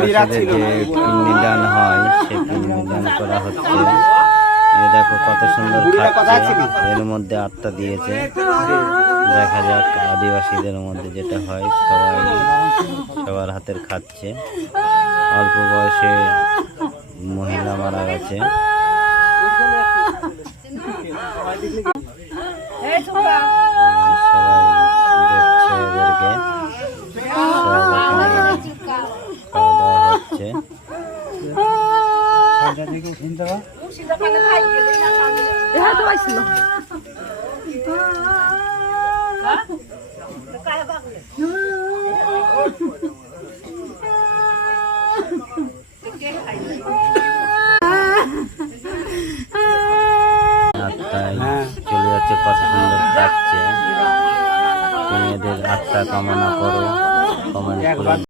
আদিবাসীদের যে পিণ্ডিদান হয় সেই পিণ্ডিদান করা হচ্ছে। এই দেখো কত সুন্দর খাচ্ছে, এর মধ্যে আত্মা দিয়েছে। দেখা যাক আদিবাসীদের মধ্যে যেটা হয়, সবার হাতের খাচ্ছে। অল্প বয়সে মহিলা মারা গেছে। সবাই দেখছে এদেরকে, সব এখানে খাওয়া দাওয়া হচ্ছে। চলে যাচ্ছে, কত সুন্দর থাকছে। তুমি এদের আত্মা কামনা করো, কমেন্ট করে।